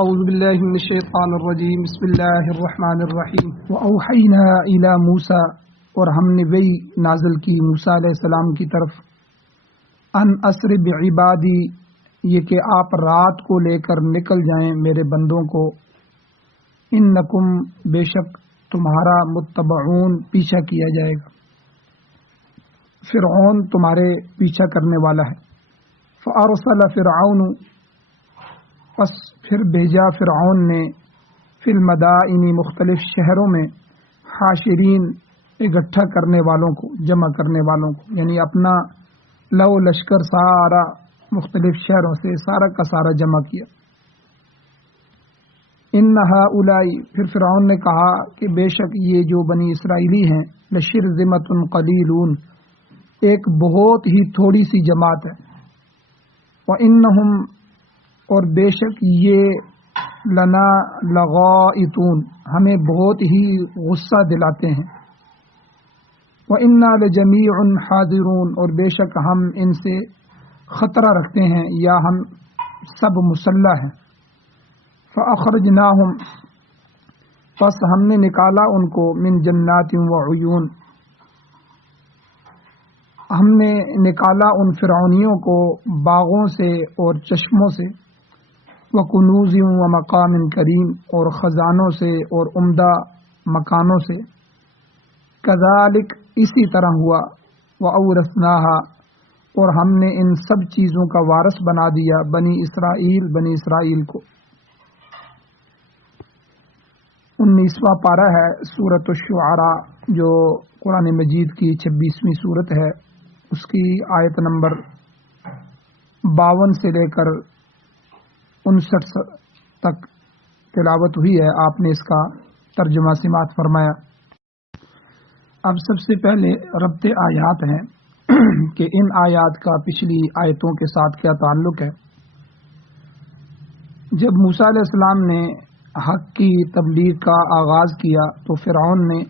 اعوذ باللہ من الشیطان الرجیم بسم اللہ الرحمن الرحیم وأوحینا الی موسیٰ، اور ہم نے وحی نازل کی موسیٰ علیہ السلام کی طرف، ان اسر بعبادی، یہ کہ آپ رات کو لے کر نکل جائیں میرے بندوں کو، انکم، بے شک تمہارا متبعون، پیچھا کیا جائے گا، فرعون تمہارے پیچھا کرنے والا ہے۔ فارسل فرعون، پس پھر بھیجا فرعون نے، فی المدائن، مختلف شہروں میں، حاشرین، اکٹھا کرنے والوں کو، جمع کرنے والوں کو، یعنی اپنا لو لشکر سارا مختلف شہروں سے سارا کا سارا جمع کیا۔ ان ہؤلاء، پھر فرعون نے کہا کہ بے شک یہ جو بنی اسرائیلی ہیں، لشرذمۃ قلیلون، ایک بہت ہی تھوڑی سی جماعت ہے، وانہم، اور بے شک یہ لنا لغائطون، ہمیں بہت ہی غصہ دلاتے ہیں، وَإِنَّا لَجَمِيعٌ حَاذِرُونَ، اور بے شک ہم ان سے خطرہ رکھتے ہیں یا ہم سب مسلح ہیں۔ فَأَخْرَجْنَاهُمْ، پس ہم نے نکالا ان کو، من جنات وعیون، ہم نے نکالا ان فرعونیوں کو باغوں سے اور چشموں سے، وکنوز ومقام کریم، اور خزانوں سے اور عمدہ مکانوں سے، کذالک، اسی طرح ہوا، وَأَوْرَثْنَاهَا، اور ہم نے ان سب چیزوں کا وارث بنا دیا بنی اسرائیل کو۔ 19واں پارہ ہے سورۃ الشعراء، جو قرآن مجید کی 26ویں سورت ہے، اس کی آیت نمبر 52 سے لے کر 59 تک تلاوت ہوئی ہے۔ آپ نے اس کا ترجمہ سماعت فرمایا۔ اب سب سے پہلے ربط آیات ہیں کہ ان آیات کا پچھلی آیتوں کے ساتھ کیا تعلق ہے۔ جب موسیٰ علیہ السلام نے حق کی تبلیغ کا آغاز کیا تو فرعون نے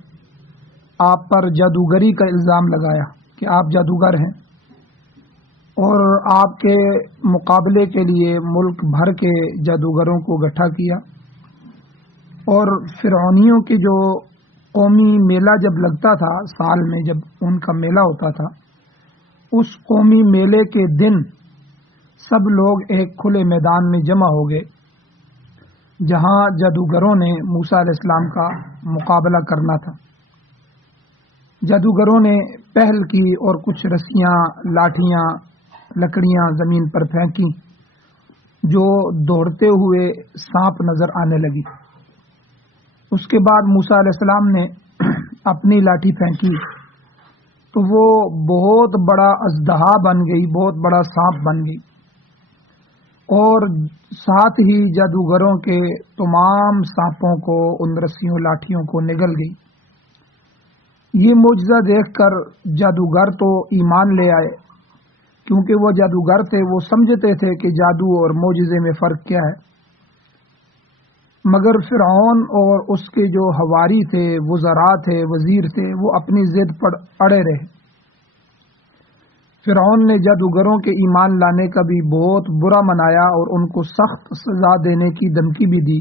آپ پر جادوگری کا الزام لگایا کہ آپ جادوگر ہیں، اور آپ کے مقابلے کے لیے ملک بھر کے جادوگروں کو گٹھا کیا، اور فرعونیوں کے جو قومی میلہ جب لگتا تھا، سال میں جب ان کا میلہ ہوتا تھا، اس قومی میلے کے دن سب لوگ ایک کھلے میدان میں جمع ہو گئے، جہاں جادوگروں نے موسیٰ علیہ السلام کا مقابلہ کرنا تھا۔ جادوگروں نے پہل کی اور کچھ رسیاں، لاٹھیاں، لکڑیاں زمین پر پھینکی، جو دوڑتے ہوئے سانپ نظر آنے لگی۔ اس کے بعد موسیٰ علیہ السلام نے اپنی لاٹھی پھینکی تو وہ بہت بڑا اژدہا بن گئی، بہت بڑا سانپ بن گئی، اور ساتھ ہی جادوگروں کے تمام سانپوں کو، ان رسیوں لاٹھیوں کو نگل گئی۔ یہ معجزہ دیکھ کر جادوگر تو ایمان لے آئے، کیونکہ وہ جادوگر تھے، وہ سمجھتے تھے کہ جادو اور معجزے میں فرق کیا ہے، مگر فرعون اور اس کے جو حواری تھے، وزراء تھے، وزیر تھے، وہ اپنی ضد پر اڑے رہے۔ فرعون نے جادوگروں کے ایمان لانے کا بھی بہت برا منایا اور ان کو سخت سزا دینے کی دھمکی بھی دی،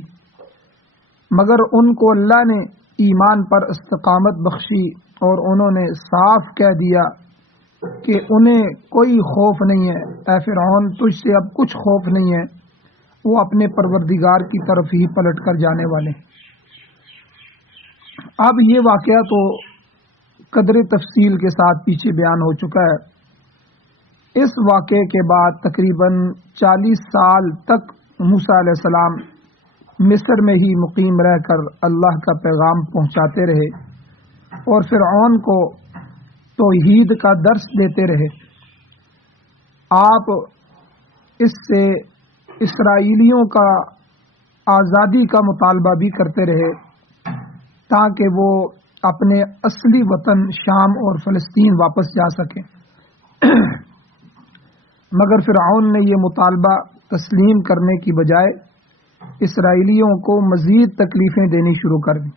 مگر ان کو اللہ نے ایمان پر استقامت بخشی، اور انہوں نے صاف کہہ دیا کہ انہیں کوئی خوف نہیں ہے، اے فرعون تجھ سے اب کچھ خوف نہیں ہے، وہ اپنے پروردگار کی طرف ہی پلٹ کر جانے والے ہیں۔ اب یہ واقعہ تو قدر تفصیل کے ساتھ پیچھے بیان ہو چکا ہے۔ اس واقعے کے بعد تقریباً 40 سال تک موسیٰ علیہ السلام مصر میں ہی مقیم رہ کر اللہ کا پیغام پہنچاتے رہے اور فرعون کو توحید کا درس دیتے رہے۔ آپ اس سے اسرائیلیوں کا آزادی کا مطالبہ بھی کرتے رہے تاکہ وہ اپنے اصلی وطن شام اور فلسطین واپس جا سکیں، مگر فرعون نے یہ مطالبہ تسلیم کرنے کی بجائے اسرائیلیوں کو مزید تکلیفیں دینی شروع کر دیں۔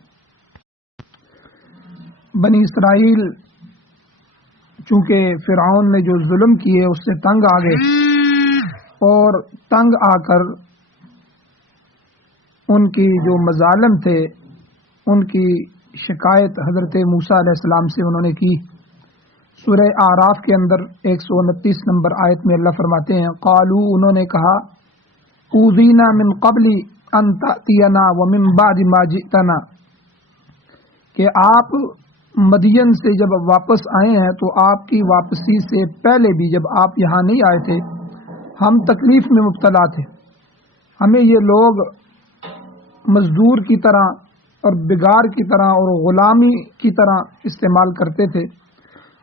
بنی اسرائیل چونکہ فرعون نے جو ظلم کیے اس سے تنگ آ گئے، اور تنگ آ کر ان کی جو مظالم تھے ان کی شکایت حضرت موسیٰ علیہ السلام سے انہوں نے کی. سورہ اعراف کے اندر 129 نمبر آیت میں اللہ فرماتے ہیں قالو انہوں نے کہا اوذینا من قبل ان تأتینا ومن بعد ما جئتنا کہ آپ مدین سے جب واپس آئے ہیں تو آپ کی واپسی سے پہلے بھی جب آپ یہاں نہیں آئے تھے ہم تکلیف میں مبتلا تھے. ہمیں یہ لوگ مزدور کی طرح اور بگار کی طرح اور غلامی کی طرح استعمال کرتے تھے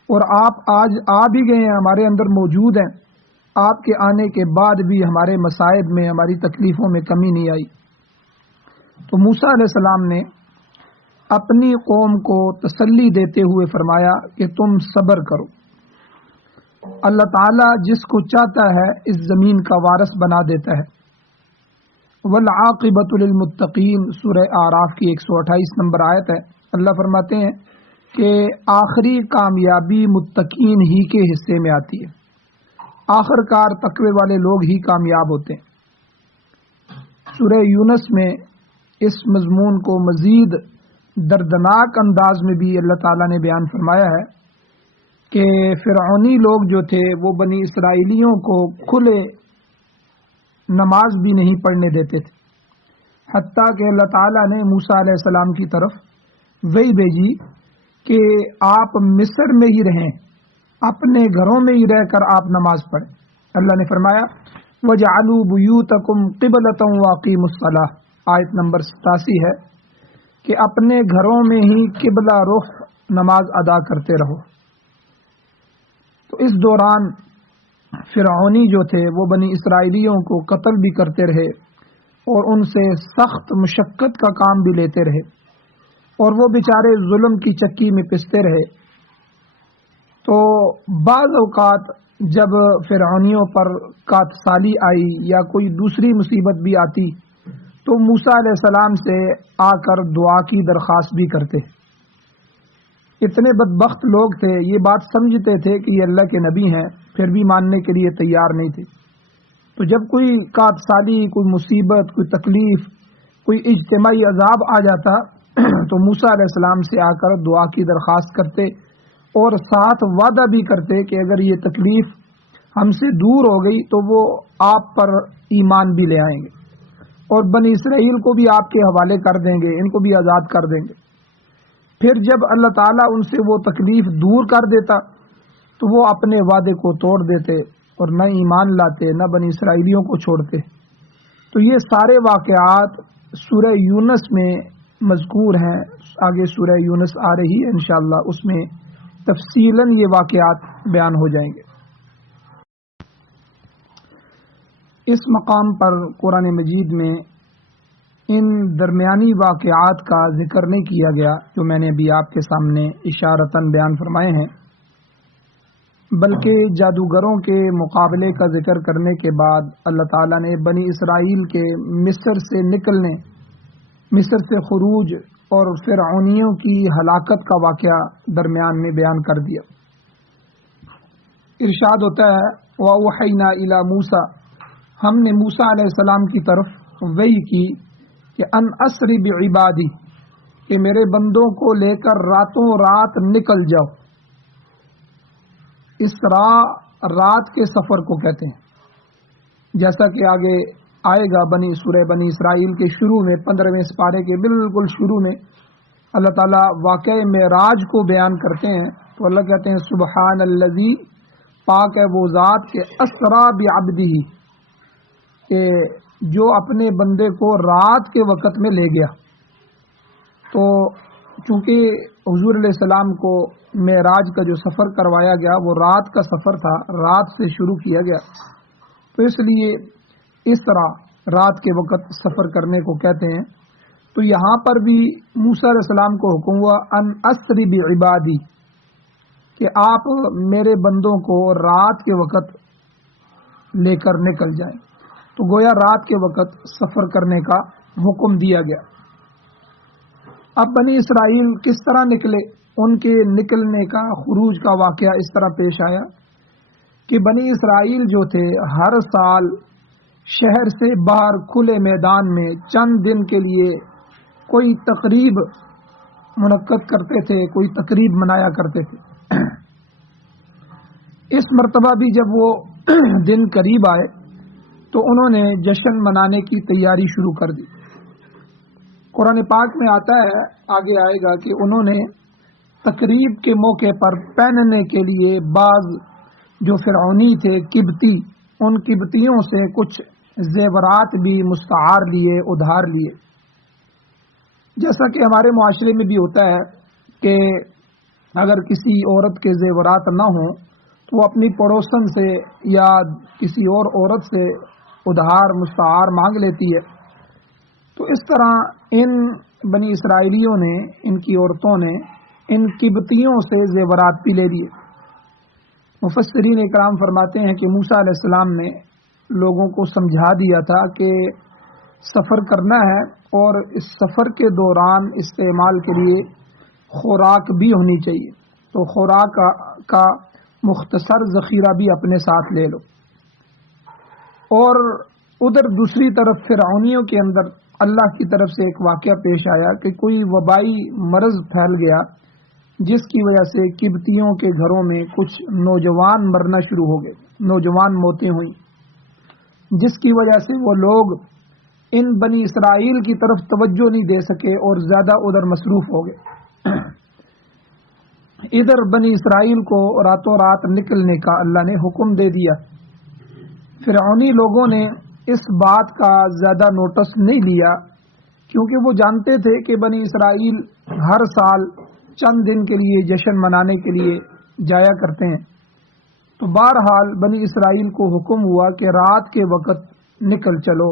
اور آپ آج آ بھی گئے ہیں ہمارے اندر موجود ہیں. آپ کے آنے کے بعد بھی ہمارے مصائب میں ہماری تکلیفوں میں کمی نہیں آئی. تو موسیٰ علیہ السلام نے اپنی قوم کو تسلی دیتے ہوئے فرمایا کہ تم صبر کرو. اللہ تعالیٰ جس کو چاہتا ہے اس زمین کا وارث بنا دیتا ہے. والعاقبۃ للمتقین سورہ اعراف کی 128 نمبر آیت ہے. اللہ فرماتے ہیں کہ آخری کامیابی متقین ہی کے حصے میں آتی ہے. آخر کار تقوی والے لوگ ہی کامیاب ہوتے ہیں. سورہ یونس میں اس مضمون کو مزید دردناک انداز میں بھی اللہ تعالیٰ نے بیان فرمایا ہے کہ فرعونی لوگ جو تھے وہ بنی اسرائیلیوں کو کھلے نماز بھی نہیں پڑھنے دیتے تھے، حتیٰ کہ اللہ تعالیٰ نے موسیٰ علیہ السلام کی طرف وحی بھیجی کہ آپ مصر میں ہی رہیں، اپنے گھروں میں ہی رہ کر آپ نماز پڑھیں. اللہ نے فرمایا وَجَعَلُوا بُيُوتَكُمْ قِبْلَةً وَأَقِيمُوا الصَّلَاةَ آیت نمبر 87 ہے کہ اپنے گھروں میں ہی قبلہ رخ نماز ادا کرتے رہو. تو اس دوران فرعونی جو تھے وہ بنی اسرائیلیوں کو قتل بھی کرتے رہے اور ان سے سخت مشقت کا کام بھی لیتے رہے اور وہ بیچارے ظلم کی چکی میں پستے رہے. تو بعض اوقات جب فرعونیوں پر کات سالی آئی یا کوئی دوسری مصیبت بھی آتی تو موسیٰ علیہ السلام سے آ کر دعا کی درخواست بھی کرتے. اتنے بدبخت لوگ تھے، یہ بات سمجھتے تھے کہ یہ اللہ کے نبی ہیں، پھر بھی ماننے کے لیے تیار نہیں تھے. تو جب کوئی کات سالی، کوئی مصیبت، کوئی تکلیف، کوئی اجتماعی عذاب آ جاتا تو موسیٰ علیہ السلام سے آ کر دعا کی درخواست کرتے اور ساتھ وعدہ بھی کرتے کہ اگر یہ تکلیف ہم سے دور ہو گئی تو وہ آپ پر ایمان بھی لے آئیں گے اور بنی اسرائیل کو بھی آپ کے حوالے کر دیں گے، ان کو بھی آزاد کر دیں گے. پھر جب اللہ تعالیٰ ان سے وہ تکلیف دور کر دیتا تو وہ اپنے وعدے کو توڑ دیتے اور نہ ایمان لاتے، نہ بنی اسرائیلیوں کو چھوڑتے. تو یہ سارے واقعات سورہ یونس میں مذکور ہیں. آگے سورہ یونس آ رہی ہے انشاءاللہ، اس میں تفصیلاً یہ واقعات بیان ہو جائیں گے. اس مقام پر قرآن مجید میں ان درمیانی واقعات کا ذکر نہیں کیا گیا جو میں نے ابھی آپ کے سامنے اشارتاً بیان فرمائے ہیں، بلکہ جادوگروں کے مقابلے کا ذکر کرنے کے بعد اللہ تعالیٰ نے بنی اسرائیل کے مصر سے نکلنے، مصر سے خروج اور فرعونیوں کی ہلاکت کا واقعہ درمیان میں بیان کر دیا. ارشاد ہوتا ہے وَأَوْحَيْنَا إِلَى مُوسَى، ہم نے موسیٰ علیہ السلام کی طرف وحی کی کہ ان اسری بعبادی، کہ میرے بندوں کو لے کر راتوں رات نکل جاؤ. اسرا رات کے سفر کو کہتے ہیں، جیسا کہ آگے آئے گا سورہ بنی اسرائیل کے شروع میں 15ویں سپارے کے بالکل شروع میں اللہ تعالیٰ واقع معراج کو بیان کرتے ہیں. تو اللہ کہتے ہیں سبحان الذی، پاک ہے وہ ذات کہ اسرا بعبدہ، کہ جو اپنے بندے کو رات کے وقت میں لے گیا. تو چونکہ حضور علیہ السلام کو معراج کا جو سفر کروایا گیا وہ رات کا سفر تھا، رات سے شروع کیا گیا، تو اس لیے اس طرح رات کے وقت سفر کرنے کو کہتے ہیں. تو یہاں پر بھی موسیٰ علیہ السلام کو حکم ہوا ان اسری بعبادی، کہ آپ میرے بندوں کو رات کے وقت لے کر نکل جائیں. تو گویا رات کے وقت سفر کرنے کا حکم دیا گیا. اب بنی اسرائیل کس طرح نکلے، ان کے نکلنے کا، خروج کا واقعہ اس طرح پیش آیا کہ بنی اسرائیل جو تھے ہر سال شہر سے باہر کھلے میدان میں چند دن کے لیے کوئی تقریب منعقد کرتے تھے، کوئی تقریب منایا کرتے تھے۔ اس مرتبہ بھی جب وہ دن قریب آئے تو انہوں نے جشن منانے کی تیاری شروع کر دی۔ قرآن پاک میں آتا ہے، آگے آئے گا، کہ انہوں نے تقریب کے موقع پر پہننے کے لیے بعض جو فرعونی تھے قبطی، ان قبطیوں سے کچھ زیورات بھی مستعار لیے، ادھار لیے۔ جیسا کہ ہمارے معاشرے میں بھی ہوتا ہے کہ اگر کسی عورت کے زیورات نہ ہوں تو وہ اپنی پڑوسن سے یا کسی اور عورت سے ادھار مستعار مانگ لیتی ہے۔ تو اس طرح ان بنی اسرائیلیوں نے، ان کی عورتوں نے ان قبطیوں سے زیورات بھی لے لیے۔ مفسرین اکرام فرماتے ہیں کہ موسیٰ علیہ السلام نے لوگوں کو سمجھا دیا تھا کہ سفر کرنا ہے اور اس سفر کے دوران استعمال کے لیے خوراک بھی ہونی چاہیے، تو خوراک کا مختصر ذخیرہ بھی اپنے ساتھ لے لو۔ اور ادھر دوسری طرف فرعونیوں کے اندر اللہ کی طرف سے ایک واقعہ پیش آیا کہ کوئی وبائی مرض پھیل گیا، جس کی وجہ سے قبطیوں کے گھروں میں کچھ نوجوان مرنا شروع ہو گئے، نوجوان موتیں ہوئیں، جس کی وجہ سے وہ لوگ ان بنی اسرائیل کی طرف توجہ نہیں دے سکے اور زیادہ ادھر مصروف ہو گئے۔ ادھر بنی اسرائیل کو راتوں رات نکلنے کا اللہ نے حکم دے دیا۔ فرعونی لوگوں نے اس بات کا زیادہ نوٹس نہیں لیا، کیونکہ وہ جانتے تھے کہ بنی اسرائیل ہر سال چند دن کے لیے جشن منانے کے لیے جایا کرتے ہیں۔ تو بہرحال بنی اسرائیل کو حکم ہوا کہ رات کے وقت نکل چلو،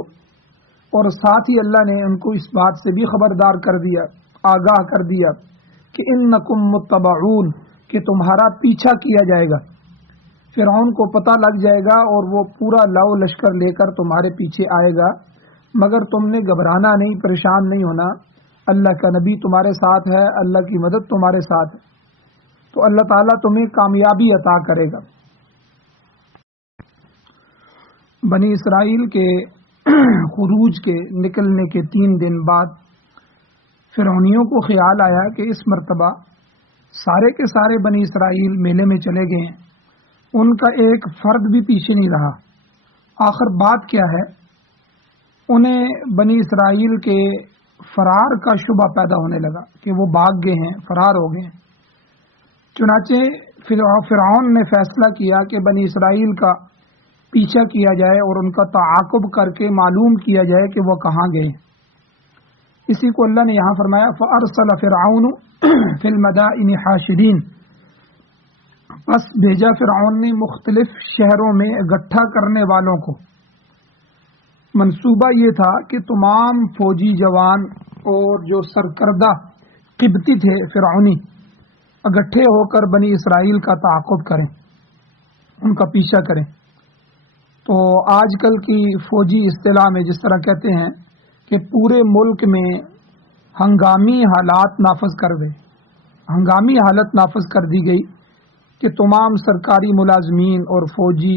اور ساتھ ہی اللہ نے ان کو اس بات سے بھی خبردار کر دیا، آگاہ کر دیا کہ انکم متبعون، کہ تمہارا پیچھا کیا جائے گا۔ فرعون کو پتہ لگ جائے گا اور وہ پورا لاؤ لشکر لے کر تمہارے پیچھے آئے گا، مگر تم نے گھبرانا نہیں، پریشان نہیں ہونا، اللہ کا نبی تمہارے ساتھ ہے، اللہ کی مدد تمہارے ساتھ ہے، تو اللہ تعالیٰ تمہیں کامیابی عطا کرے گا۔ بنی اسرائیل کے خروج کے نکلنے کے 3 دن بعد فرعونیوں کو خیال آیا کہ اس مرتبہ سارے کے سارے بنی اسرائیل میلے میں چلے گئے ہیں، ان کا ایک فرد بھی پیچھے نہیں رہا، آخر بات کیا ہے؟ انہیں بنی اسرائیل کے فرار کا شبہ پیدا ہونے لگا کہ وہ بھاگ گئے ہیں، فرار ہو گئے ہیں۔ چنانچہ فرعون نے فیصلہ کیا کہ بنی اسرائیل کا پیچھا کیا جائے اور ان کا تعاقب کر کے معلوم کیا جائے کہ وہ کہاں گئے۔ اسی کو اللہ نے یہاں فرمایا فَأَرْسَلَ فِرْعَوْنُ فِي الْمَدَائِنِ حَاشِرِينَ، بس بھیجا فرعون نے مختلف شہروں میں اکٹھا کرنے والوں کو۔ منصوبہ یہ تھا کہ تمام فوجی جوان اور جو سرکردہ قبطی تھے فرعونی اکٹھے ہو کر بنی اسرائیل کا تعاقب کریں، ان کا پیچھا کریں۔ تو آج کل کی فوجی اصطلاح میں جس طرح کہتے ہیں کہ پورے ملک میں ہنگامی حالات نافذ کر دے، ہنگامی حالت نافذ کر دی گئی کہ تمام سرکاری ملازمین اور فوجی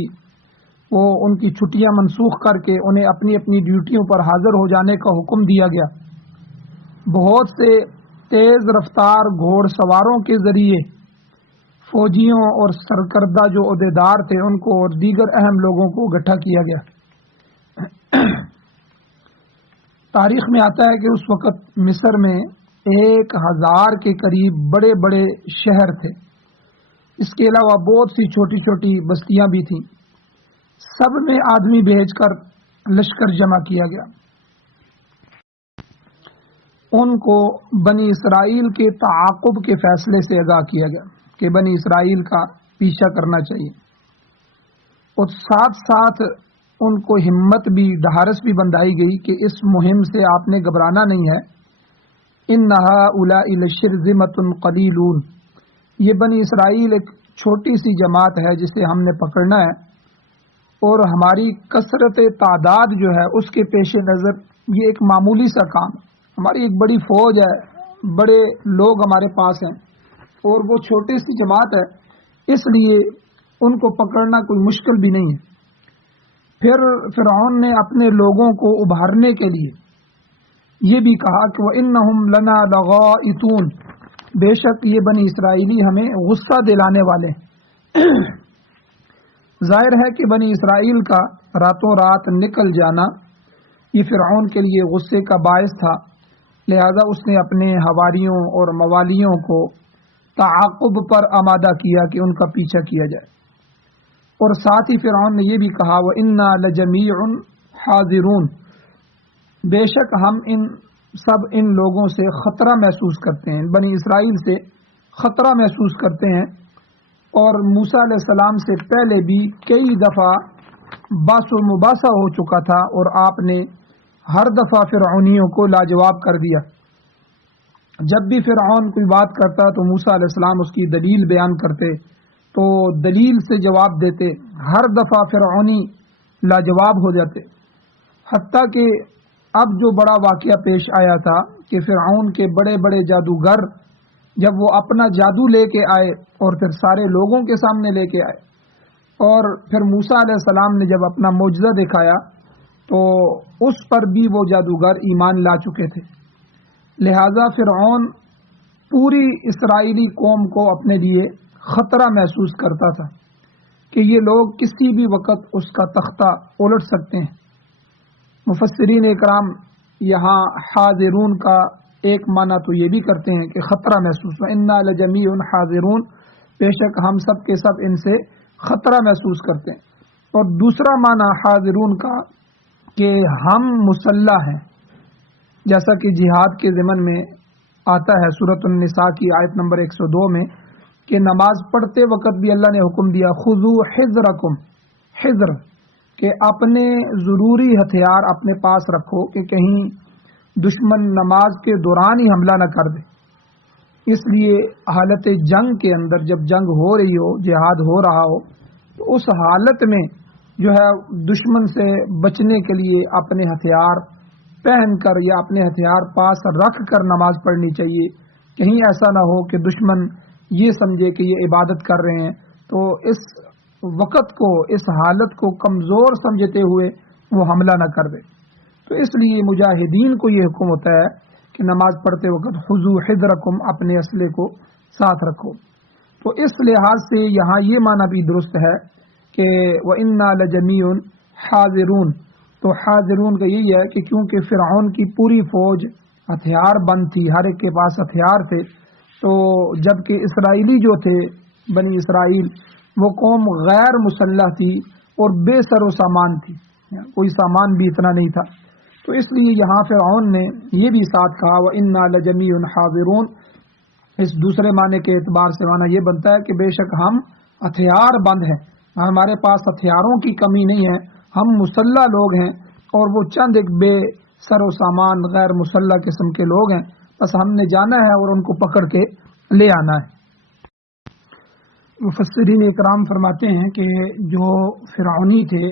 وہ ان کی چھٹیاں منسوخ کر کے انہیں اپنی اپنی ڈیوٹیوں پر حاضر ہو جانے کا حکم دیا گیا۔ بہت سے تیز رفتار گھوڑ سواروں کے ذریعے فوجیوں اور سرکردہ جو عہدیدار تھے ان کو اور دیگر اہم لوگوں کو اکٹھا کیا گیا۔ تاریخ میں آتا ہے کہ اس وقت مصر میں 1000 کے قریب بڑے بڑے شہر تھے، اس کے علاوہ بہت سی چھوٹی چھوٹی بستیاں بھی تھیں، سب میں آدمی بھیج کر لشکر جمع کیا گیا۔ ان کو بنی اسرائیل کے تعاقب کے فیصلے سے آگاہ کیا گیا کہ بنی اسرائیل کا پیچھا کرنا چاہیے، اور ساتھ ساتھ ان کو ہمت بھی، ڈھارس بھی بندھائی گئی کہ اس مہم سے آپ نے گھبرانا نہیں ہے۔ اِنَّ هَٰؤُلَاءِ لَشِرْذِمَةٌ قَلِيلُونَ، یہ بنی اسرائیل ایک چھوٹی سی جماعت ہے جسے ہم نے پکڑنا ہے، اور ہماری کثرت تعداد جو ہے اس کے پیش نظر یہ ایک معمولی سا کام ہے، ہماری ایک بڑی فوج ہے، بڑے لوگ ہمارے پاس ہیں، اور وہ چھوٹی سی جماعت ہے، اس لیے ان کو پکڑنا کوئی مشکل بھی نہیں ہے۔ پھر فرعون نے اپنے لوگوں کو ابھارنے کے لیے یہ بھی کہا کہ وَإِنَّهُمْ لَنَا لَغَائِطُونَ، بے شک یہ بنی اسرائیلی ہمیں غصہ دلانے والے ہیں۔ ظاہر ہے کہ بنی اسرائیل کا راتوں رات نکل جانا یہ فرعون کے لیے غصے کا باعث تھا، لہذا اس نے اپنے حواریوں اور موالیوں کو تعاقب پر آمادہ کیا کہ ان کا پیچھا کیا جائے، اور ساتھ ہی فرعون نے یہ بھی کہا وَإِنَّا لَجَمِيعٌ حَاذِرُونَ، بے شک ہم ان لوگوں سے خطرہ محسوس کرتے ہیں، بنی اسرائیل سے خطرہ محسوس کرتے ہیں، اور موسیٰ علیہ السلام سے پہلے بھی کئی دفعہ باس و مباحثہ ہو چکا تھا اور آپ نے ہر دفعہ فرعونیوں کو لاجواب کر دیا۔ جب بھی فرعون کوئی بات کرتا تو موسیٰ علیہ السلام اس کی دلیل بیان کرتے تو دلیل سے جواب دیتے، ہر دفعہ فرعونی لاجواب ہو جاتے، حتیٰ کہ اب جو بڑا واقعہ پیش آیا تھا کہ فرعون کے بڑے بڑے جادوگر جب وہ اپنا جادو لے کے آئے اور پھر سارے لوگوں کے سامنے لے کے آئے، اور پھر موسیٰ علیہ السلام نے جب اپنا معجزہ دکھایا تو اس پر بھی وہ جادوگر ایمان لا چکے تھے، لہذا فرعون پوری اسرائیلی قوم کو اپنے لیے خطرہ محسوس کرتا تھا کہ یہ لوگ کسی بھی وقت اس کا تختہ الٹ سکتے ہیں۔ مفسرین اکرام یہاں حاضرون کا ایک معنی تو یہ بھی کرتے ہیں کہ خطرہ محسوس، وَإِنَّا لَجَمِيعٌ حَاذِرُونَ، بے شک ہم سب کے سب ان سے خطرہ محسوس کرتے ہیں، اور دوسرا معنی حاضرون کا کہ ہم مسلح ہیں، جیسا کہ جہاد کے ضمن میں آتا ہے سورۃ النساء کی آیت نمبر 102 میں کہ نماز پڑھتے وقت بھی اللہ نے حکم دیا خذوا حذرکم، حذر کہ اپنے ضروری ہتھیار اپنے پاس رکھو کہ کہیں دشمن نماز کے دوران ہی حملہ نہ کر دے۔ اس لیے حالت جنگ کے اندر جب جنگ ہو رہی ہو، جہاد ہو رہا ہو، تو اس حالت میں جو ہے دشمن سے بچنے کے لیے اپنے ہتھیار پہن کر یا اپنے ہتھیار پاس رکھ کر نماز پڑھنی چاہیے، کہیں ایسا نہ ہو کہ دشمن یہ سمجھے کہ یہ عبادت کر رہے ہیں تو اس وقت کو، اس حالت کو کمزور سمجھتے ہوئے وہ حملہ نہ کر دے۔ تو اس لیے مجاہدین کو یہ حکم ہوتا ہے کہ نماز پڑھتے وقت خذوا حذرکم، اپنے اسلحے کو ساتھ رکھو۔ تو اس لحاظ سے یہاں یہ معنی بھی درست ہے کہ وَإِنَّا لَجَمِيعٌ حَاذِرُونَ، تو حاضرون کا یہی ہے کہ کیونکہ فرعون کی پوری فوج ہتھیار بند تھی، ہر ایک کے پاس ہتھیار تھے، تو جبکہ اسرائیلی جو تھے بنی اسرائیل وہ قوم غیر مسلح تھی اور بے سر و سامان تھی، کوئی سامان بھی اتنا نہیں تھا، تو اس لیے یہاں فرعون نے یہ بھی ساتھ کہا وَإِنَّا لَجَمِيعٌ حَاذِرُونَ۔ اس دوسرے معنی کے اعتبار سے معنی یہ بنتا ہے کہ بے شک ہم ہتھیار بند ہیں، ہمارے پاس ہتھیاروں کی کمی نہیں ہے، ہم مسلح لوگ ہیں، اور وہ چند ایک بے سر و سامان غیر مسلح قسم کے لوگ ہیں، بس ہم نے جانا ہے اور ان کو پکڑ کے لے آنا ہے۔ مفسرین اکرام فرماتے ہیں کہ جو فرعونی تھے،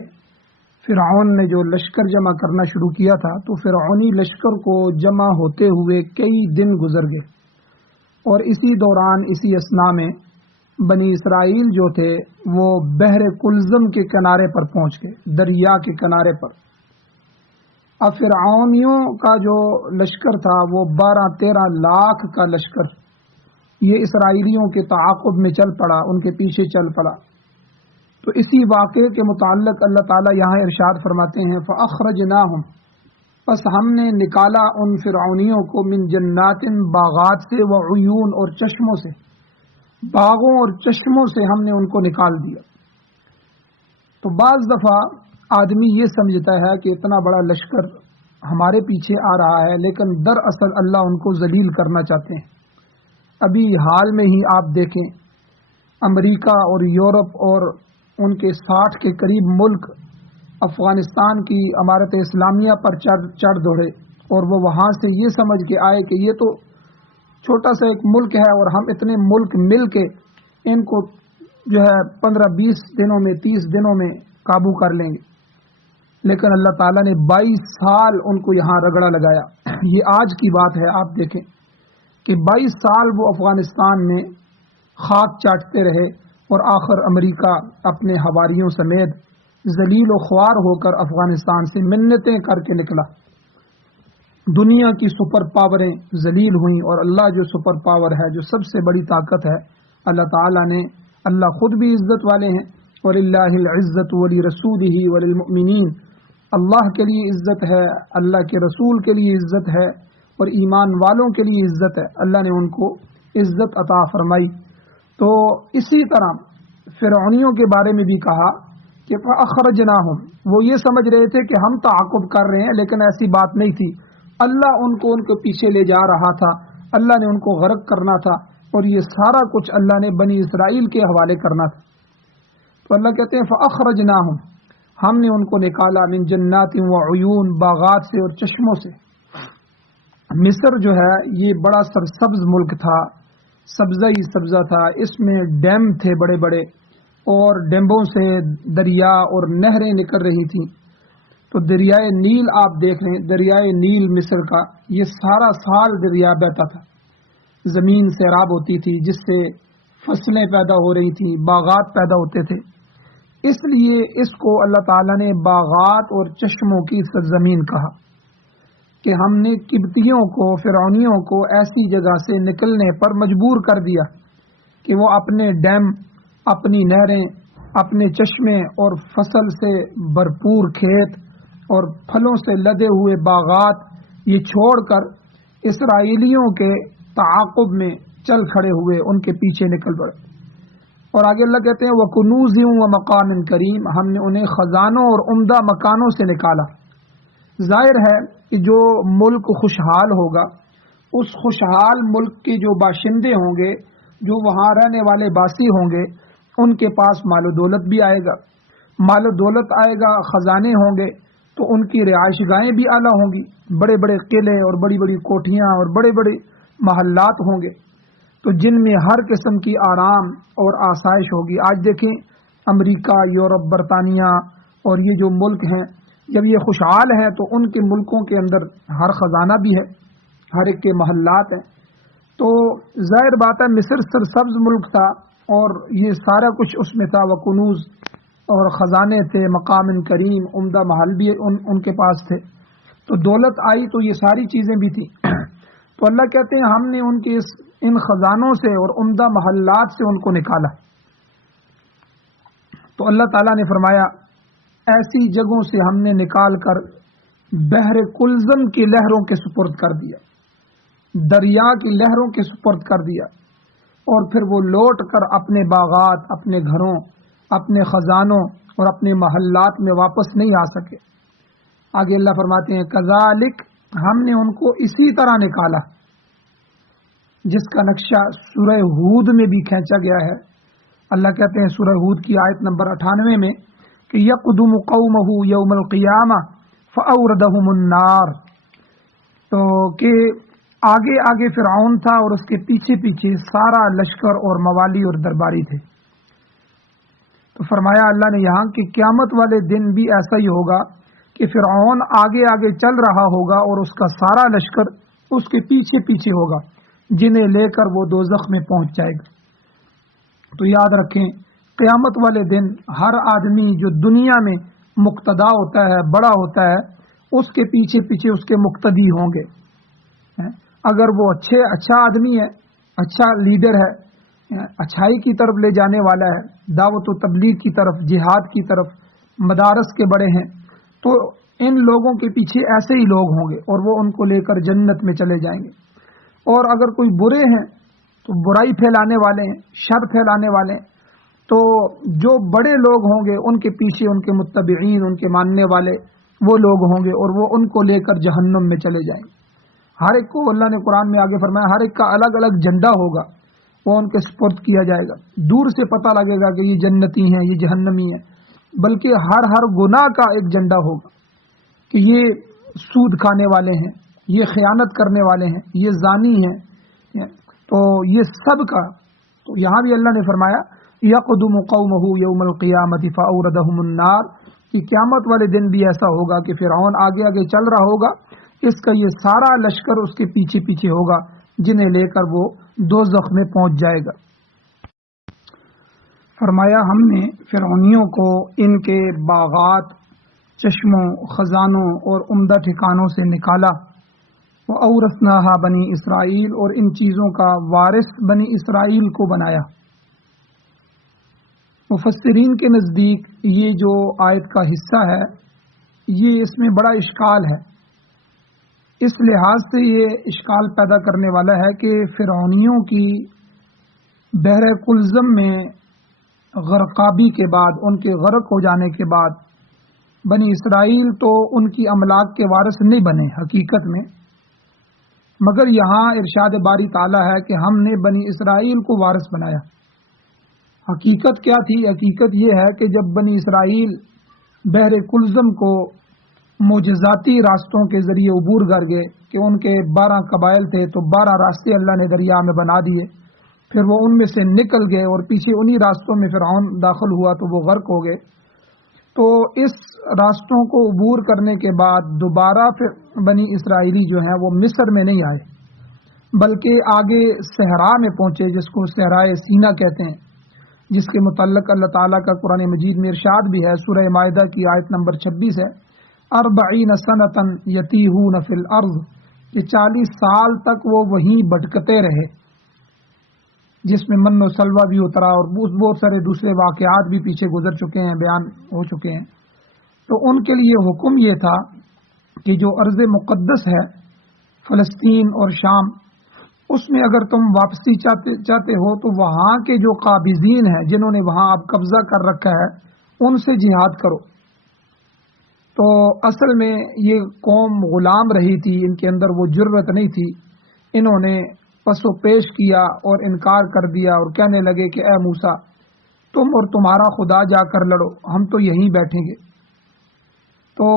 فرعون نے جو لشکر جمع کرنا شروع کیا تھا تو فرعونی لشکر کو جمع ہوتے ہوئے کئی دن گزر گئے، اور اسی دوران اسی اثناء میں بنی اسرائیل جو تھے وہ بحر کلزم کے کنارے پر پہنچ گئے، دریا کے کنارے پر۔ اب فرعونیوں کا جو لشکر تھا وہ 12-13 لاکھ کا لشکر یہ اسرائیلیوں کے تعاقب میں چل پڑا، ان کے پیچھے چل پڑا۔ تو اسی واقعے کے متعلق اللہ تعالیٰ یہاں ارشاد فرماتے ہیں فَأَخْرَجْنَاهُمْ، پس ہم نے نکالا ان فرعونیوں کو من جنات، باغات سے، وعیون، اور چشموں سے، باغوں اور چشموں سے ہم نے ان کو نکال دیا۔ تو بعض دفعہ آدمی یہ سمجھتا ہے کہ اتنا بڑا لشکر ہمارے پیچھے آ رہا ہے، لیکن دراصل اللہ ان کو ذلیل کرنا چاہتے ہیں۔ ابھی حال میں ہی آپ دیکھیں امریکہ اور یورپ اور ان کے 60 کے قریب ملک افغانستان کی امارت اسلامیہ پر چڑھ دوڑے، اور وہ وہاں سے یہ سمجھ کے آئے کہ یہ تو چھوٹا سا ایک ملک ہے اور ہم اتنے ملک مل کے ان کو جو ہے 15-20 دنوں میں 30 دنوں میں قابو کر لیں گے، لیکن اللہ تعالیٰ نے 22 سال ان کو یہاں رگڑا لگایا۔ یہ آج کی بات ہے، آپ دیکھیں کہ 22 سال وہ افغانستان میں خاک چاٹتے رہے، اور آخر امریکہ اپنے حواریوں سمیت ذلیل و خوار ہو کر افغانستان سے منتیں کر کے نکلا. دنیا کی سپر پاوریں ذلیل ہوئیں اور اللہ جو سپر پاور ہے، جو سب سے بڑی طاقت ہے، اللہ تعالیٰ نے، اللہ خود بھی عزت والے ہیں. وَلِلَّهِ الْعِزَّةُ وَلِرَسُولِهِ وَلِلْمُؤْمِنِينَ، اللہ کے لیے عزت ہے، اللہ کے رسول کے لیے عزت ہے اور ایمان والوں کے لیے عزت ہے. اللہ نے ان کو عزت عطا فرمائی. تو اسی طرح فرعونیوں کے بارے میں بھی کہا کہ فَأَخْرَجْنَاهُمْ، وہ یہ سمجھ رہے تھے کہ ہم تعاقب کر رہے ہیں، لیکن ایسی بات نہیں تھی. اللہ ان کو پیچھے لے جا رہا تھا، اللہ نے ان کو غرق کرنا تھا، اور یہ سارا کچھ اللہ نے بنی اسرائیل کے حوالے کرنا تھا. تو اللہ کہتے ہیں فَأَخْرَجْنَاهُمْ، ہم نے ان کو نکالا من جنات و عیون، باغات سے اور چشموں سے. مصر جو ہے یہ بڑا سرسبز ملک تھا، سبزہ ہی سبزہ تھا، اس میں ڈیم تھے بڑے بڑے، اور ڈیمبوں سے دریا اور نہریں نکل رہی تھیں. تو دریائے نیل آپ دیکھ لیں، دریائے نیل مصر کا، یہ سارا سال دریا بہتا تھا. زمین سیراب ہوتی تھی جس سے فصلیں پیدا ہو رہی تھیں، باغات پیدا ہوتے تھے. اس لیے اس کو اللہ تعالیٰ نے باغات اور چشموں کی سرزمین کہا کہ ہم نے قبطیوں کو، فرعونیوں کو ایسی جگہ سے نکلنے پر مجبور کر دیا کہ وہ اپنے ڈیم، اپنی نہریں، اپنے چشمے اور فصل سے بھرپور کھیت اور پھلوں سے لدے ہوئے باغات یہ چھوڑ کر اسرائیلیوں کے تعاقب میں چل کھڑے ہوئے، ان کے پیچھے نکل پڑے. اور آگے اللہ کہتے ہیں وَكُنُوزٍ وَمَقَامٍ كَرِيمٍ، ہم نے انہیں خزانوں اور عمدہ مکانوں سے نکالا. ظاہر ہے کہ جو ملک خوشحال ہوگا، اس خوشحال ملک کے جو باشندے ہوں گے، جو وہاں رہنے والے باسی ہوں گے، ان کے پاس مال و دولت بھی آئے گا. مال و دولت آئے گا، خزانے ہوں گے، تو ان کی رہائش گاہیں بھی اعلیٰ ہوں گی، بڑے بڑے قلعے اور بڑی بڑی کوٹھیاں اور بڑے بڑے محلات ہوں گے، تو جن میں ہر قسم کی آرام اور آسائش ہوگی. آج دیکھیں امریکہ، یورپ، برطانیہ اور یہ جو ملک ہیں، جب یہ خوشحال ہیں تو ان کے ملکوں کے اندر ہر خزانہ بھی ہے، ہر ایک کے محلات ہیں. تو ظاہر بات ہے مصر سرسبز ملک تھا اور یہ سارا کچھ اس میں تھا، وکنوز اور خزانے تھے، مقام کریم، عمدہ محل بھی ان کے پاس تھے. تو دولت آئی تو یہ ساری چیزیں بھی تھیں. تو اللہ کہتے ہیں ہم نے ان کے ان خزانوں سے اور عمدہ محلات سے ان کو نکالا. تو اللہ تعالیٰ نے فرمایا ایسی جگہوں سے ہم نے نکال کر بحر کلزم کی لہروں کے سپرد کر دیا، دریا کی لہروں کے سپرد کر دیا، اور پھر وہ لوٹ کر اپنے باغات، اپنے گھروں، اپنے خزانوں اور اپنے محلات میں واپس نہیں آ سکے. آگے اللہ فرماتے ہیں کذالک، ہم نے ان کو اسی طرح نکالا، جس کا نقشہ سورہ ہود میں بھی کھینچا گیا ہے. اللہ کہتے ہیں سورہ ہود کی آیت نمبر 98 میں کہ یقدم قومہ یوم القیامہ فاوردہم النار، تو کہ آگے آگے فرعون تھا اور اس کے پیچھے پیچھے سارا لشکر اور موالی اور درباری تھے. تو فرمایا اللہ نے یہاں کہ قیامت والے دن بھی ایسا ہی ہوگا کہ فرعون آگے آگے چل رہا ہوگا اور اس کا سارا لشکر اس کے پیچھے پیچھے ہوگا، جنہیں لے کر وہ دوزخ میں پہنچ جائے گا. تو یاد رکھیں قیامت والے دن ہر آدمی جو دنیا میں مقتدا ہوتا ہے، بڑا ہوتا ہے، اس کے پیچھے پیچھے اس کے مقتدی ہوں گے. اگر وہ اچھا آدمی ہے، اچھا لیڈر ہے، اچھائی کی طرف لے جانے والا ہے، دعوت و تبلیغ کی طرف، جہاد کی طرف، مدارس کے بڑے ہیں، تو ان لوگوں کے پیچھے ایسے ہی لوگ ہوں گے اور وہ ان کو لے کر جنت میں چلے جائیں گے. اور اگر کوئی برے ہیں تو برائی پھیلانے والے ہیں، شر پھیلانے والے ہیں، تو جو بڑے لوگ ہوں گے ان کے پیچھے ان کے متبعین، ان کے ماننے والے وہ لوگ ہوں گے اور وہ ان کو لے کر جہنم میں چلے جائیں گے. ہر ایک کو اللہ نے قرآن میں آگے فرمایا ہر ایک کا الگ الگ جھنڈا ہوگا، وہ ان کے سپرد کیا جائے گا. دور سے پتہ لگے گا کہ یہ جنتی ہیں، یہ جہنمی ہیں، بلکہ ہر گناہ کا ایک جھنڈا ہوگا کہ یہ سود کھانے والے ہیں، یہ خیانت کرنے والے ہیں، یہ زانی ہیں. تو یہ سب کا، تو یہاں بھی اللہ نے فرمایا یقدم قومہ یوم القیامۃ فاوردہم النار، کہ قیامت والے دن بھی ایسا ہوگا کہ فرعون آگے آگے چل رہا ہوگا، اس کا یہ سارا لشکر اس کے پیچھے پیچھے ہوگا، جنہیں لے کر وہ دوزخ میں پہنچ جائے گا. فرمایا ہم نے فرعونیوں کو ان کے باغات، چشموں، خزانوں اور عمدہ ٹھکانوں سے نکالا، وَأَوْرَثْنَاهَا بنی اسرائیل، اور ان چیزوں کا وارث بنی اسرائیل کو بنایا۔ مفسرین کے نزدیک یہ جو آیت کا حصہ ہے یہ اس میں بڑا اشکال ہے۔ اس لحاظ سے یہ اشکال پیدا کرنے والا ہے کہ فرعونیوں کی بحر کلزم میں غرقابی کے بعد، ان کے غرق ہو جانے کے بعد، بنی اسرائیل تو ان کی املاک کے وارث نہیں بنے حقیقت میں، مگر یہاں ارشاد باری تعالیٰ ہے کہ ہم نے بنی اسرائیل کو وارث بنایا۔ حقیقت کیا تھی؟ حقیقت یہ ہے کہ جب بنی اسرائیل بحر کلزم کو معجزاتی راستوں کے ذریعے عبور کر گئے کہ ان کے 12 قبائل تھے تو 12 راستے اللہ نے دریا میں بنا دیے، پھر وہ ان میں سے نکل گئے اور پیچھے انہی راستوں میں فرعون داخل ہوا تو وہ غرق ہو گئے۔ تو اس راستوں کو عبور کرنے کے بعد دوبارہ پھر بنی اسرائیلی جو ہیں وہ مصر میں نہیں آئے، بلکہ آگے صحرا میں پہنچے، جس کو صحرائے سینا کہتے ہیں، جس کے متعلق اللہ تعالیٰ کا قرآن مجید میں ارشاد بھی ہے۔ سورہ مائدہ کی آیت نمبر 26 ہے، 40 سنۃ یتیہون فی الارض، کہ 40 سال تک وہ وہیں بھٹکتے رہے، جس میں من و سلوہ بھی اترا اور بہت سارے دوسرے واقعات بھی پیچھے گزر چکے ہیں، بیان ہو چکے ہیں۔ تو ان کے لیے حکم یہ تھا کہ جو ارض مقدس ہے فلسطین اور شام، اس میں اگر تم واپسی چاہتے ہو تو وہاں کے جو قابضین ہیں، جنہوں نے وہاں اب قبضہ کر رکھا ہے، ان سے جہاد کرو۔ تو اصل میں یہ قوم غلام رہی تھی، ان کے اندر وہ جرأت نہیں تھی، انہوں نے پس و پیش کیا اور انکار کر دیا اور کہنے لگے کہ اے موسیٰ، تم اور تمہارا خدا جا کر لڑو، ہم تو یہیں بیٹھیں گے۔ تو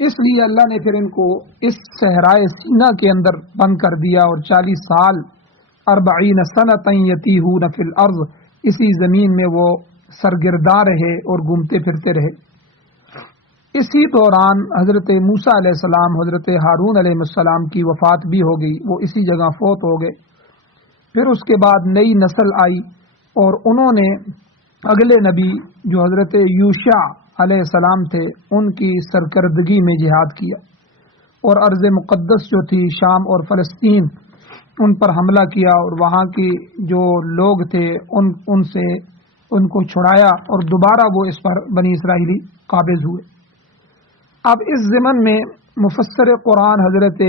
اس لیے اللہ نے پھر ان کو اس صحرائے سینا کے اندر بند کر دیا اور 40 سال 40 سنۃ یتیہون فی الارض، اسی زمین میں وہ سرگرداں رہے اور گھومتے پھرتے رہے۔ اسی دوران حضرت موسیٰ علیہ السلام، حضرت ہارون علیہ السلام کی وفات بھی ہو گئی، وہ اسی جگہ فوت ہو گئے۔ پھر اس کے بعد نئی نسل آئی اور انہوں نے اگلے نبی جو حضرت یوشع علیہ السلام تھے، ان کی سرکردگی میں جہاد کیا اور ارض مقدس جو تھی شام اور فلسطین، ان پر حملہ کیا اور وہاں کی جو لوگ تھے ان سے ان کو چھڑایا اور دوبارہ وہ اس پر بنی اسرائیلی قابض ہوئے۔ اب اس ضمن میں مفسر قرآن حضرت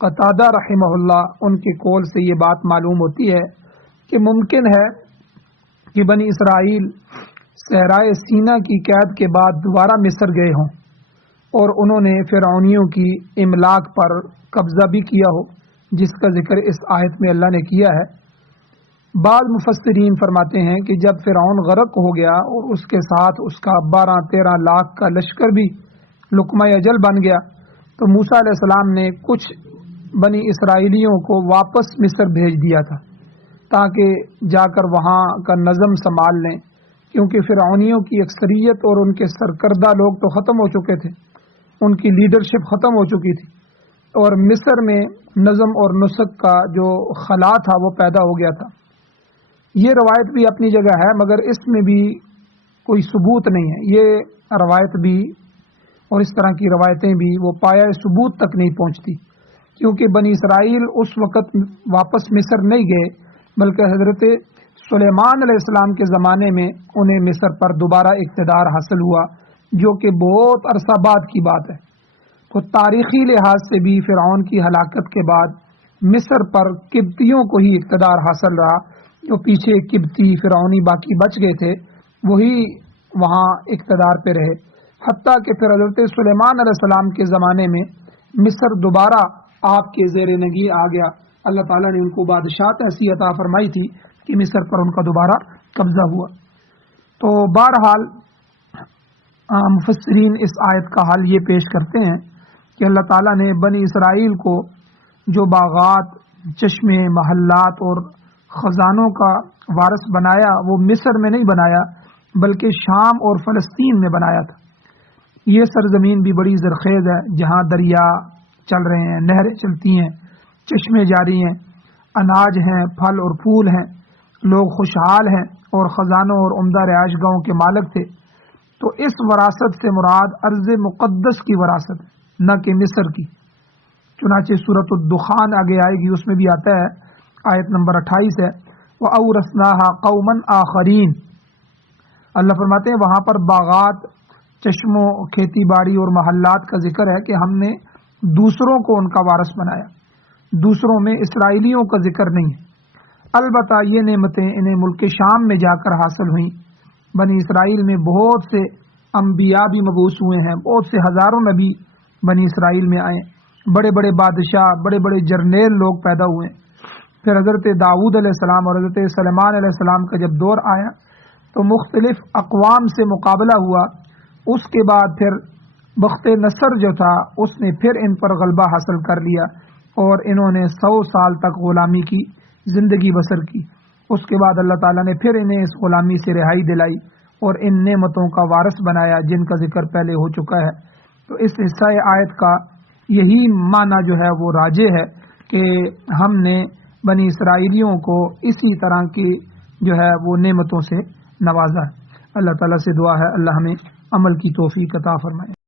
قتادہ رحمہ اللہ، ان کے قول سے یہ بات معلوم ہوتی ہے کہ ممکن ہے کہ بنی اسرائیل صحرائے سینا کی قید کے بعد دوبارہ مصر گئے ہوں اور انہوں نے فرعونیوں کی املاک پر قبضہ بھی کیا ہو، جس کا ذکر اس آیت میں اللہ نے کیا ہے۔ بعض مفسرین فرماتے ہیں کہ جب فرعون غرق ہو گیا اور اس کے ساتھ اس کا 12-13 لاکھ کا لشکر بھی لقمہ اجل بن گیا، تو موسیٰ علیہ السلام نے کچھ بنی اسرائیلیوں کو واپس مصر بھیج دیا تھا تاکہ جا کر وہاں کا نظم سنبھال لیں، کیونکہ فرعونیوں کی اکثریت اور ان کے سرکردہ لوگ تو ختم ہو چکے تھے، ان کی لیڈرشپ ختم ہو چکی تھی، اور مصر میں نظم اور نسق کا جو خلا تھا وہ پیدا ہو گیا تھا۔ یہ روایت بھی اپنی جگہ ہے، مگر اس میں بھی کوئی ثبوت نہیں ہے۔ یہ روایت بھی اور اس طرح کی روایتیں بھی وہ پایہ ثبوت تک نہیں پہنچتی، کیونکہ بنی اسرائیل اس وقت واپس مصر نہیں گئے، بلکہ حضرت سلیمان علیہ السلام کے زمانے میں انہیں مصر پر دوبارہ اقتدار حاصل ہوا، جو کہ بہت عرصہ بعد کی بات ہے۔ تو تاریخی لحاظ سے بھی فرعون کی ہلاکت کے بعد مصر پر قبطیوں کو ہی اقتدار حاصل رہا، جو پیچھے قبطی فرعونی باقی بچ گئے تھے وہی وہاں اقتدار پہ رہے، حتیٰ کہ پھر حضرت سلیمان علیہ السلام کے زمانے میں مصر دوبارہ آپ کے زیر نگی آ گیا۔ اللہ تعالیٰ نے ان کو بادشاہت ایسی عطا فرمائی تھی کہ مصر پر ان کا دوبارہ قبضہ ہوا۔ تو بہرحال مفسرین اس آیت کا حل یہ پیش کرتے ہیں کہ اللہ تعالیٰ نے بنی اسرائیل کو جو باغات، چشمے، محلات اور خزانوں کا وارث بنایا، وہ مصر میں نہیں بنایا بلکہ شام اور فلسطین میں بنایا تھا۔ یہ سرزمین بھی بڑی زرخیز ہے، جہاں دریا چل رہے ہیں، نہریں چلتی ہیں، چشمے جاری ہیں، اناج ہیں، پھل اور پھول ہیں، لوگ خوشحال ہیں اور خزانوں اور عمدہ رہائش گاہوں کے مالک تھے۔ تو اس وراثت سے مراد ارض مقدس کی وراثت نہ کہ مصر کی۔ چنانچہ سورۃ الدخان آگے آئے گی، اس میں بھی آتا ہے، آیت نمبر 28 ہے، وَأَوْرَثْنَاهَا قَوْمًا آخَرِينَ۔ اللہ فرماتے ہیں وہاں پر باغات، چشموں، کھیتی باڑی اور محلات کا ذکر ہے کہ ہم نے دوسروں کو ان کا وارث بنایا۔ دوسروں میں اسرائیلیوں کا ذکر نہیں ہے۔ البتہ یہ نعمتیں انہیں ملک شام میں جا کر حاصل ہوئیں۔ بنی اسرائیل میں بہت سے انبیاء بھی مبعوث ہوئے ہیں، بہت سے ہزاروں نبی بنی اسرائیل میں آئے، بڑے بڑے بادشاہ، بڑے بڑے جرنیل لوگ پیدا ہوئے۔ پھر حضرت داؤد علیہ السلام اور حضرت سلیمان علیہ السلام کا جب دور آیا تو مختلف اقوام سے مقابلہ ہوا۔ اس کے بعد پھر بخت نصر جو تھا اس نے پھر ان پر غلبہ حاصل کر لیا اور انہوں نے 100 سال تک غلامی کی زندگی بسر کی۔ اس کے بعد اللہ تعالیٰ نے پھر انہیں اس غلامی سے رہائی دلائی اور ان نعمتوں کا وارث بنایا جن کا ذکر پہلے ہو چکا ہے۔ تو اس حصہ آیت کا یہی معنی جو ہے وہ راجح ہے کہ ہم نے بنی اسرائیلیوں کو اسی طرح کی جو ہے وہ نعمتوں سے نوازا ہے۔ اللہ تعالیٰ سے دعا ہے اللہ ہمیں عمل کی توفیق عطا فرمائے۔